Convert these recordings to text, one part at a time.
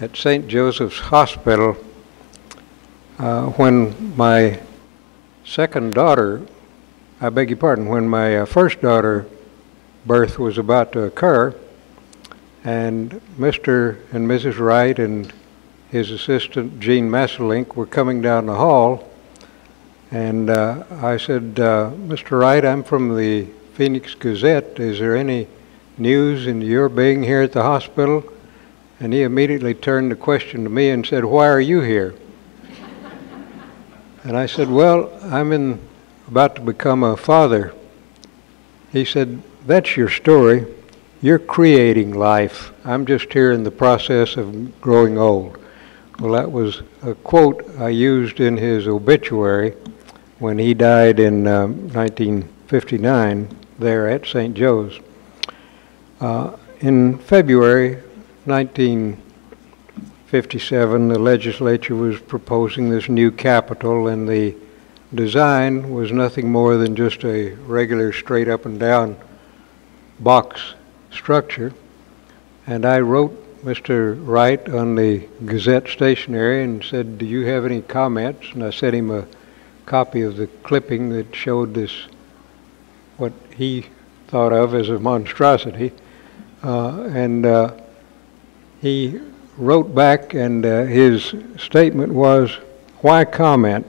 at St. Joseph's Hospital when my second daughter, I beg your pardon, when my first daughter birth was about to occur, and Mr. and Mrs. Wright and his assistant, Gene Messelink, were coming down the hall, and I said, Mr. Wright, I'm from the Phoenix Gazette. Is there any news in your being here at the hospital? And he immediately turned the question to me and said, why are you here? And I said, well, I'm about to become a father. He said, that's your story. You're creating life. I'm just here in the process of growing old. Well, that was a quote I used in his obituary when he died in 1959 there at St. Joe's. In February 1957, the legislature was proposing this new capitol, and the design was nothing more than just a regular straight up and down box structure. And I wrote Mr. Wright on the Gazette stationery and said, do you have any comments? And I sent him a copy of the clipping that showed this, what he thought of as a monstrosity. He wrote back, and his statement was, why comment?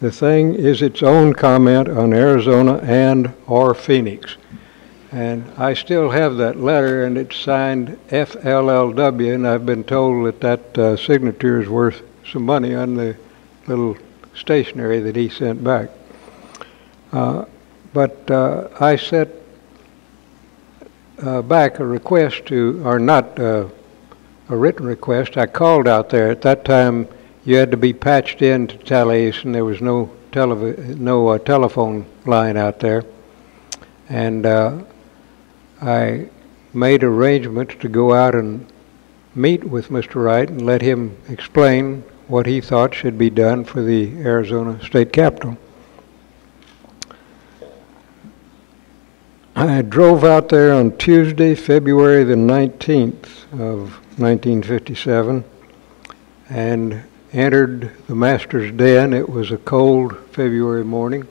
The thing is its own comment on Arizona and or Phoenix. And I still have that letter, and it's signed FLLW, and I've been told that that signature is worth some money on the little stationery that he sent back. But I sent back a request to, or not a written request. I called out there. At that time, you had to be patched in to Taliesin. There was no telephone line out there. And I made arrangements to go out and meet with Mr. Wright and let him explain what he thought should be done for the Arizona State Capitol. I drove out there on Tuesday, February the 19th of 1957, and entered the master's den. It was a cold February morning,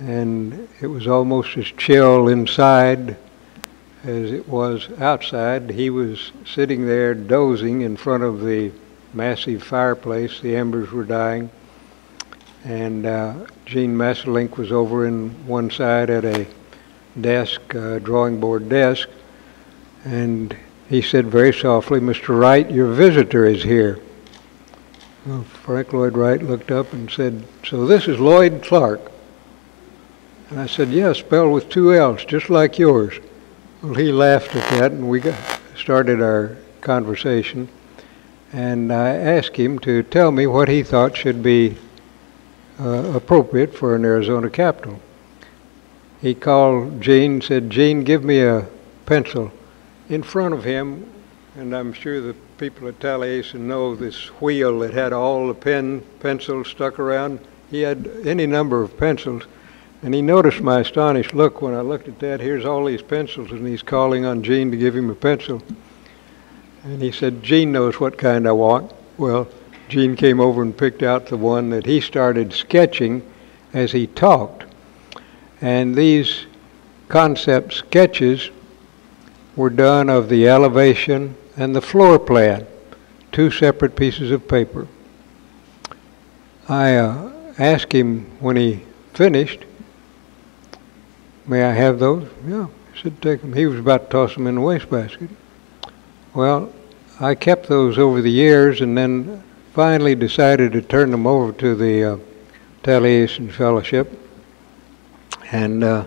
and it was almost as chill inside as it was outside. He was sitting there dozing in front of the massive fireplace. The embers were dying, and Gene Messelink was over in one side at a desk, drawing board desk, and he said very softly, Mr. Wright, your visitor is here. Well, Frank Lloyd Wright looked up and said, so this is Lloyd Clark? And I said, yes, spelled with 2 L's, just like yours. Well, he laughed at that, and we started our conversation, and I asked him to tell me what he thought should be appropriate for an Arizona Capitol. He called Gene, said, Gene, give me a pencil. In front of him, and I'm sure the people at Taliesin know this wheel that had all the pencils stuck around. He had any number of pencils, and he noticed my astonished look when I looked at that. Here's all these pencils, and he's calling on Gene to give him a pencil. And he said, Gene knows what kind I want. Well, Gene came over and picked out the one that he started sketching as he talked. And these concept sketches were done of the elevation and the floor plan, 2 separate pieces of paper. I asked him when he finished, may I have those? Yeah, he said take them. He was about to toss them in the wastebasket. Well, I kept those over the years, and then finally decided to turn them over to the Taliesin Fellowship. And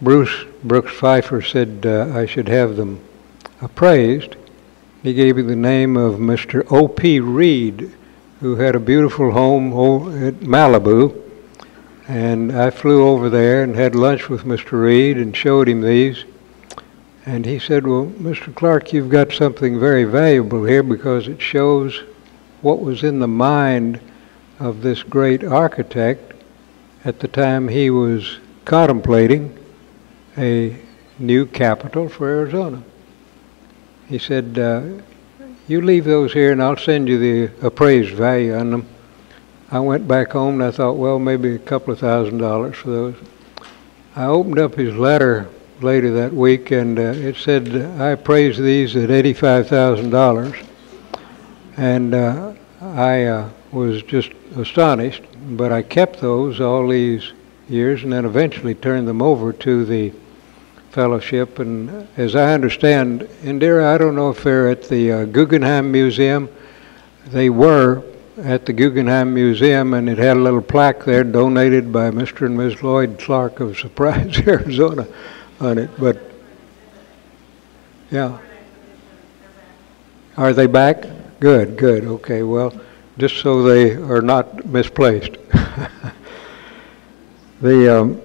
Bruce Brooks Pfeiffer said I should have them appraised. He gave me the name of Mr. O.P. Reed, who had a beautiful home at Malibu. And I flew over there and had lunch with Mr. Reed and showed him these. And he said, well, Mr. Clark, you've got something very valuable here because it shows what was in the mind of this great architect at the time he was contemplating a new capital for Arizona. He said, you leave those here and I'll send you the appraised value on them. I went back home and I thought, well, maybe a couple of $1,000s for those. I opened up his letter later that week and it said, I appraised these at $85,000. And I was just astonished, but I kept those all these years and then eventually turned them over to the fellowship. And as I understand, Indira, I don't know if they're at the Guggenheim Museum. They were at the Guggenheim Museum, and it had a little plaque there donated by Mr. and Ms. Lloyd Clark of Surprise, Arizona on it. But yeah. Are they back? Good, good. Okay, well, just so they are not misplaced. The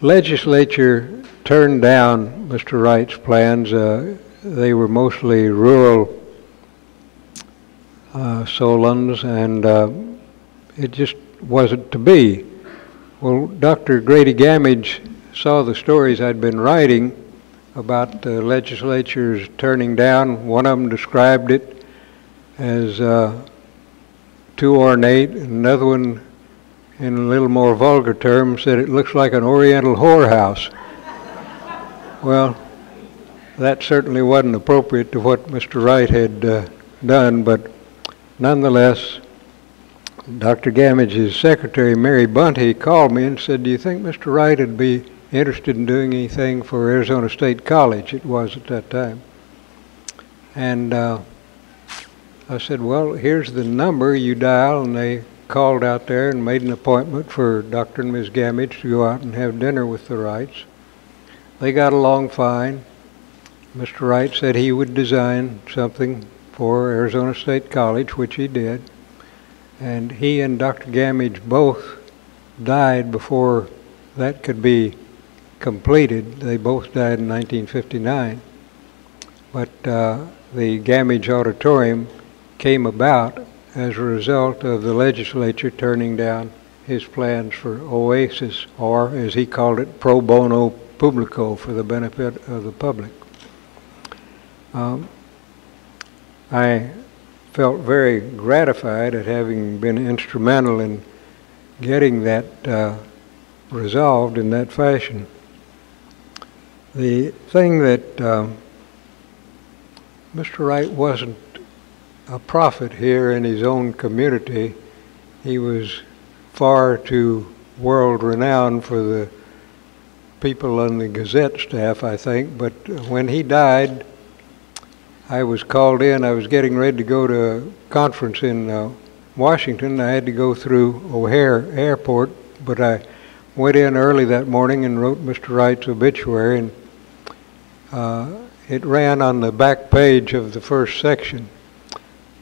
legislature turned down Mr. Wright's plans. They were mostly rural Solons, and it just wasn't to be. Well, Dr. Grady Gamage saw the stories I'd been writing about the legislatures turning down. One of them described it as too ornate. Another one, in a little more vulgar terms, said it looks like an Oriental whorehouse. Well, that certainly wasn't appropriate to what Mr. Wright had done, but nonetheless, Dr. Gamage's secretary, Mary Bunty, called me and said, do you think Mr. Wright would be interested in doing anything for Arizona State College? It was at that time. And I said, well, here's the number you dial, and they called out there and made an appointment for Dr. and Ms. Gamage to go out and have dinner with the Wrights. They got along fine. Mr. Wright said he would design something for Arizona State College, which he did. And he and Dr. Gamage both died before that could be completed. They both died in 1959. But the Gamage Auditorium came about as a result of the legislature turning down his plans for Oasis, or as he called it, pro bono publico, for the benefit of the public. I felt very gratified at having been instrumental in getting that resolved in that fashion. The thing that Mr. Wright wasn't a prophet here in his own community. He was far too world-renowned for the people on the Gazette staff, I think. But when he died, I was called in. I was getting ready to go to a conference in Washington. I had to go through O'Hare Airport, but I went in early that morning and wrote Mr. Wright's obituary, and it ran on the back page of the first section.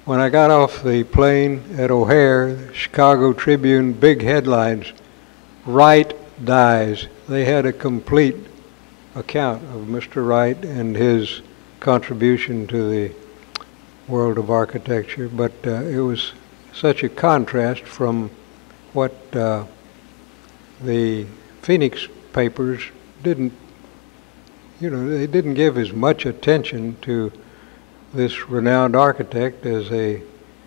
When I got off the plane at O'Hare, the Chicago Tribune, big headlines, Wright dies. They had a complete account of Mr. Wright and his contribution to the world of architecture, but it was such a contrast from what the Phoenix papers didn't, they didn't give as much attention to this renowned architect as they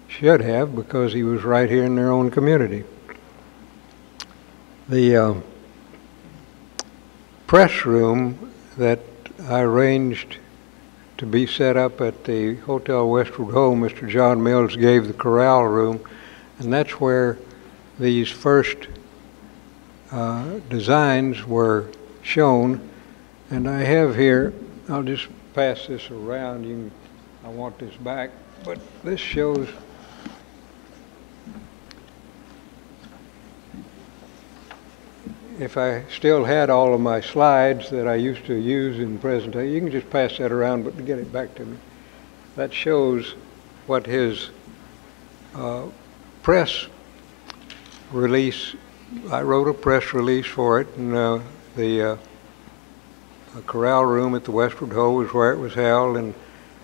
should have, because he was right here in their own community. The press room that I arranged to be set up at the Hotel Westward Ho, Mr. John Mills gave the corral room, and that's where these first designs were shown. And I have here, I'll just pass this around. I want this back, but this shows if I still had all of my slides that I used to use in presentation. You can just pass that around, but to get it back to me. That shows what his press release, I wrote a press release for it, and the corral room at the Westward Ho was where it was held, and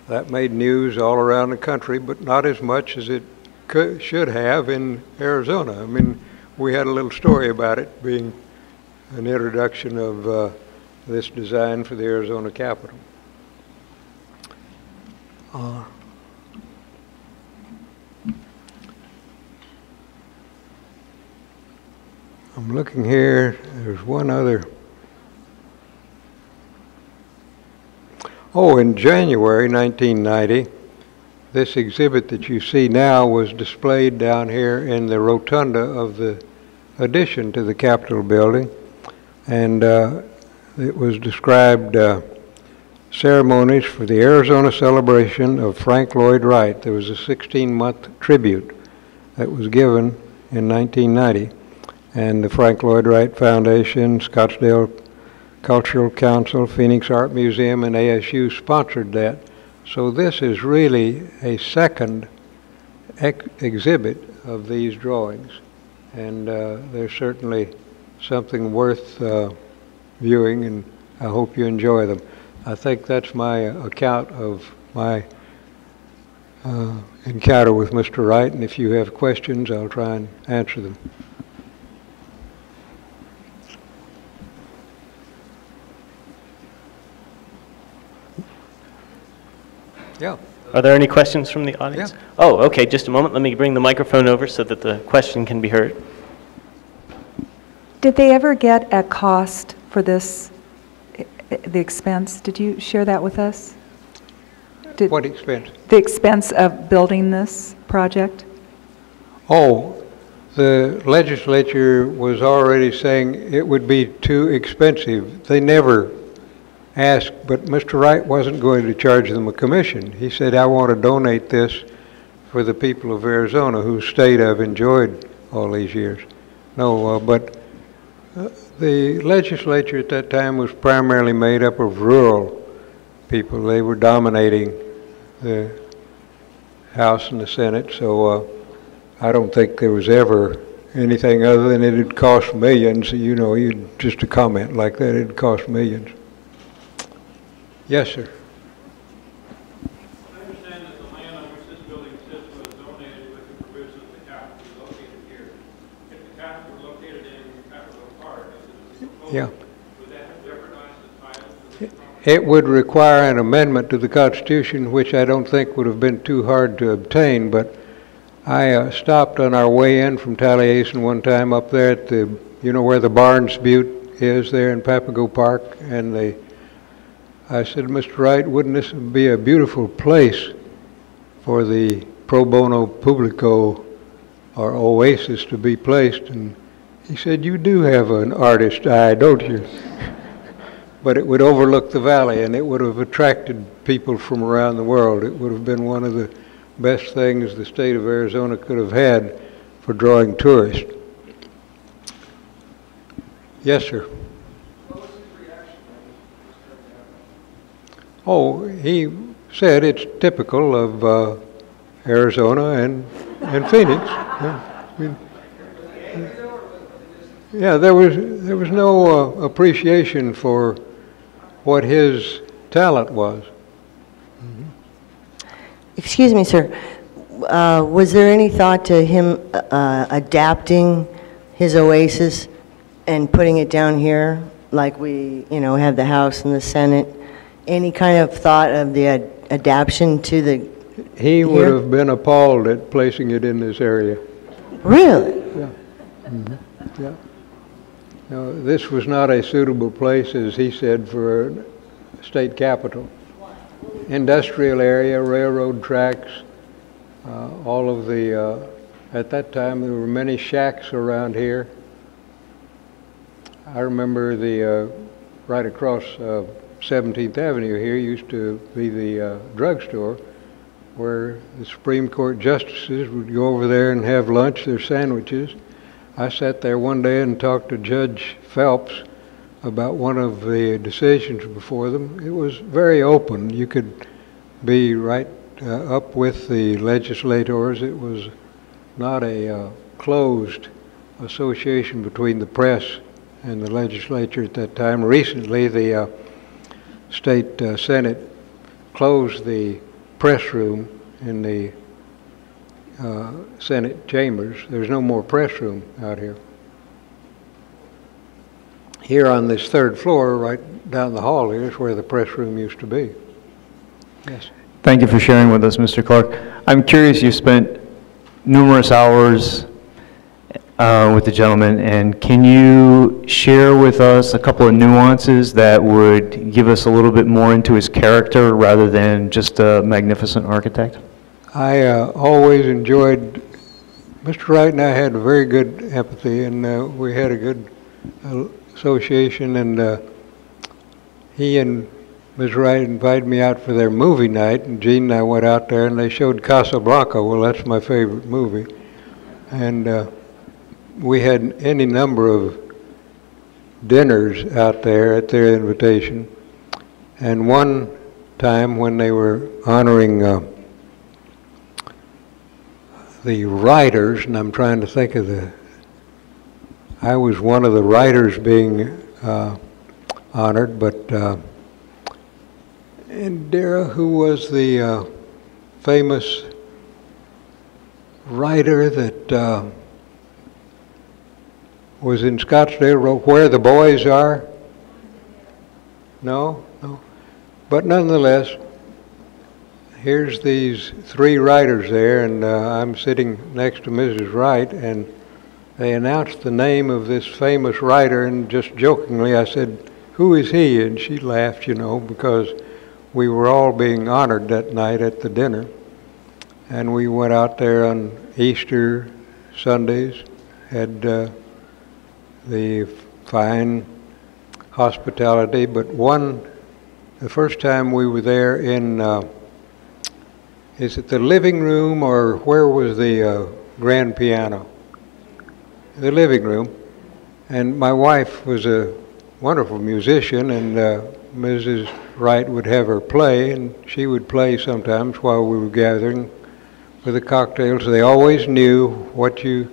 that made news all around the country, but not as much as it should have in Arizona. I mean, we had a little story about it being an introduction of this design for the Arizona Capitol. I'm looking here. There's one other. Oh, in January 1990, this exhibit that you see now was displayed down here in the rotunda of the addition to the Capitol building. And it was described ceremonies for the Arizona celebration of Frank Lloyd Wright. There was a 16-month tribute that was given in 1990. And the Frank Lloyd Wright Foundation, Scottsdale Cultural Council, Phoenix Art Museum, and ASU sponsored that. So this is really a second exhibit of these drawings. And they're certainly something worth viewing, and I hope you enjoy them. I think that's my account of my encounter with Mr. Wright, and if you have questions, I'll try and answer them. Yeah. Are there any questions from the audience? Yeah. Oh, okay, just a moment. Let me bring the microphone over so that the question can be heard. Did they ever get a cost for this, the expense? Did you share that with us? What expense? The expense of building this project? Oh, the legislature was already saying it would be too expensive. They never asked, but Mr. Wright wasn't going to charge them a commission. He said, I want to donate this for the people of Arizona whose state I've enjoyed all these years. No, but the legislature at that time was primarily made up of rural people. They were dominating the House and the Senate, so I don't think there was ever anything other than it'd cost millions. You know, just a comment like that, it'd cost millions. Yes, sir. I understand that the land on which this building sits was donated with the provision of the Capitol be located here. If the Capitol were located in Capitol Park, as it was proposed, Yeah. would that have jeopardized the title to the property? It would require an amendment to the Constitution, which I don't think would have been too hard to obtain, but I stopped on our way in from Taliesin one time up there at the, you know where the Barnes Butte is there in Papago Park, and I said, Mr. Wright, wouldn't this be a beautiful place for the pro bono publico or oasis to be placed? And he said, you do have an artist eye, don't you? But it would overlook the valley, and it would have attracted people from around the world. It would have been one of the best things the state of Arizona could have had for drawing tourists. Yes, sir. Oh, he said it's typical of Arizona and Phoenix. Yeah, there was no appreciation for what his talent was. Excuse me, sir. Was there any thought to him adapting his oasis and putting it down here, like we, have the House and the Senate? Any kind of thought of the adaptation to the He would have been appalled at placing it in this area. Really? Yeah. Mm-hmm. Yeah. No, this was not a suitable place, as he said, for a state capitol. Industrial area, railroad tracks, all of the, at that time there were many shacks around here. I remember the, right across 17th Avenue here used to be the drugstore where the Supreme Court justices would go over there and have lunch, their sandwiches. I sat there one day and talked to Judge Phelps about one of the decisions before them. It was very open. You could be right up with the legislators. It was not a closed association between the press and the legislature at that time. Recently, the state Senate closed the press room in the Senate chambers. There's no more press room out here. Here on this third floor, right down the hall here, is where the press room used to be. Yes. Thank you for sharing with us, Mr. Clark. I'm curious, you spent numerous hours with the gentleman, and can you share with us a couple of nuances that would give us a little bit more into his character rather than just a magnificent architect? I always enjoyed, Mr. Wright and I had a very good empathy, and we had a good association, and he and Ms. Wright invited me out for their movie night, and Gene and I went out there, and they showed Casablanca. Well, that's my favorite movie. And we had any number of dinners out there at their invitation. And one time when they were honoring the writers, and I'm trying to think of I was one of the writers being honored, but Indira, who was the famous writer that was in Scottsdale, wrote Where the Boys Are? No? No. But nonetheless, here's these three writers there, and I'm sitting next to Mrs. Wright, and they announced the name of this famous writer, and just jokingly I said, who is he? And she laughed, you know, because we were all being honored that night at the dinner. And we went out there on Easter Sundays, had the fine hospitality, but the first time we were there in, is it the living room, or where was the grand piano? The living room. And my wife was a wonderful musician, and Mrs. Wright would have her play, and she would play sometimes while we were gathering for the cocktails. They always knew what you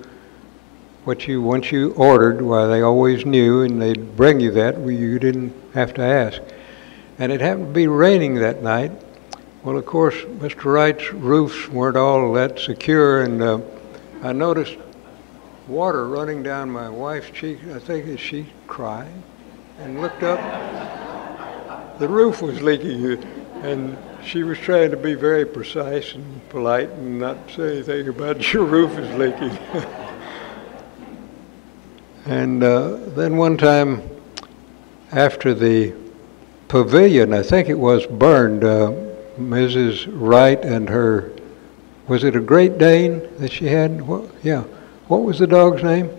once you ordered, well, they always knew, and they'd bring you that. You didn't have to ask. And it happened to be raining that night. Well, of course, Mr. Wright's roofs weren't all that secure, and I noticed water running down my wife's cheek. I think she cried and looked up. The roof was leaking, and she was trying to be very precise and polite and not say anything about your roof is leaking. And then one time, after the pavilion, I think it was, burned, Mrs. Wright and her, was it a Great Dane that she had? Yeah. What was the dog's name?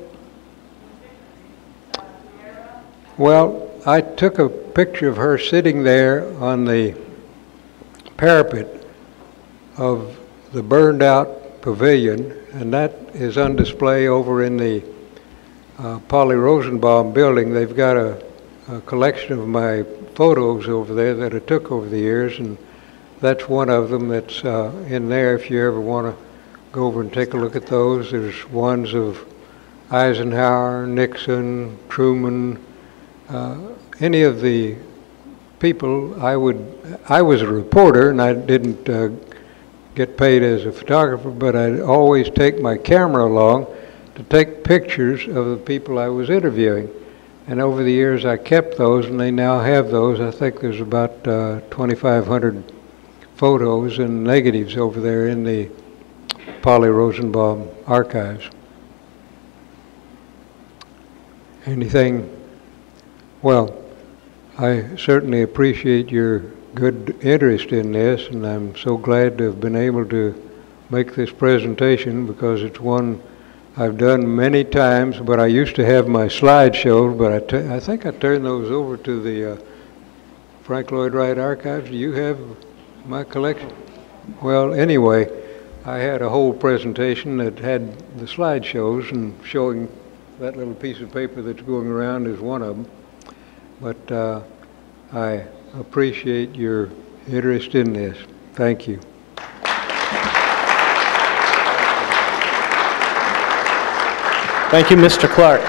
Well, I took a picture of her sitting there on the parapet of the burned out pavilion, and that is on display over in the Polly Rosenbaum building. They've got a collection of my photos over there that I took over the years, and that's one of them that's in there if you ever want to go over and take a look at those. There's ones of Eisenhower, Nixon, Truman, any of the people. I was a reporter, and I didn't get paid as a photographer, but I'd always take my camera along to take pictures of the people I was interviewing. And over the years I kept those, and they now have those. I think there's about 2,500 photos and negatives over there in the Polly Rosenbaum archives. Anything? Well, I certainly appreciate your good interest in this, and I'm so glad to have been able to make this presentation, because it's one I've done many times, but I used to have my slideshows, but I think I turned those over to the Frank Lloyd Wright Archives. Do you have my collection? Well, anyway, I had a whole presentation that had the slideshows, and showing that little piece of paper that's going around is one of them. But I appreciate your interest in this. Thank you. Thank you, Mr. Clark.